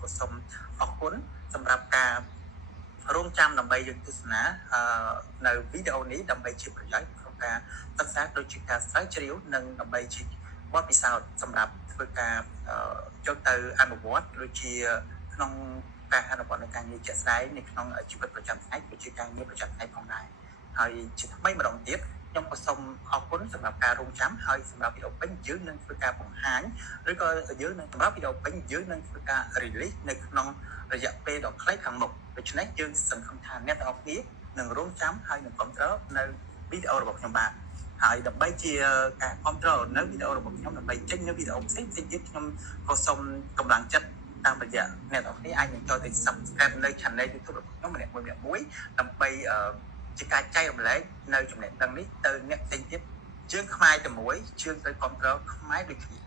ក៏សូមអរគុណសម្រាប់ការរងចាំដើម្បីយើងទស្សនានៅវីដេអូនេះដើម្បីជាប្រយោជន៍ក្នុងការសិក្សាដូចជាការស្រាវជ្រាវនិងដើម្បីជាបទពិសោធន៍សម្រាប់ធ្វើការចូលទៅអនុវត្តដូចជាក្នុងការអនុវត្តនៃការងារជាក់ស្ដែងនៅក្នុងជីវិតប្រចាំថ្ងៃដូចជាការងារប្រចាំថ្ងៃផងដែរហើយជាថ្មីម្ដងទៀតខ្ញុំក៏សូមអរគុណសម្រាប់ការរងចាំហើយសម្រាប់វីដេអូពេញយើងនឹងធ្វើការបង្ហាញឬក៏យើងនឹងសម្រាប់វីដេអូពេញយើងនឹងធ្វើការ release នៅក្នុងរយៈពេលដ៏ខ្លីខាងមុខដូច្នេះយើងសង្ឃឹមថាអ្នកទាំងអស់គ្នានឹងរងចាំហើយនឹងគ្រប់គ្រងនៅវីដេអូរបស់ខ្ញុំបាទហើយដើម្បីជាការគ្រប់គ្រងនៅវីដេអូរបស់ខ្ញុំដើម្បីចេញនៅវីដេអូផ្សេងទៀតខ្ញុំក៏សូមកម្លាំងចិត្តតាមរយៈអ្នកទាំងអស់គ្នាអាចនឹងចូលទៅ subscribe នៅ channel YouTube របស់ខ្ញុំម្នាក់មួយដើម្បីជាការចែករំលែកនៅចំណេះដឹងនេះទៅអ្នកផ្សេងទៀតជើងខ្មែរតែមួយជើងទៅគ្រប់គ្រងខ្មែរដូចគ្នា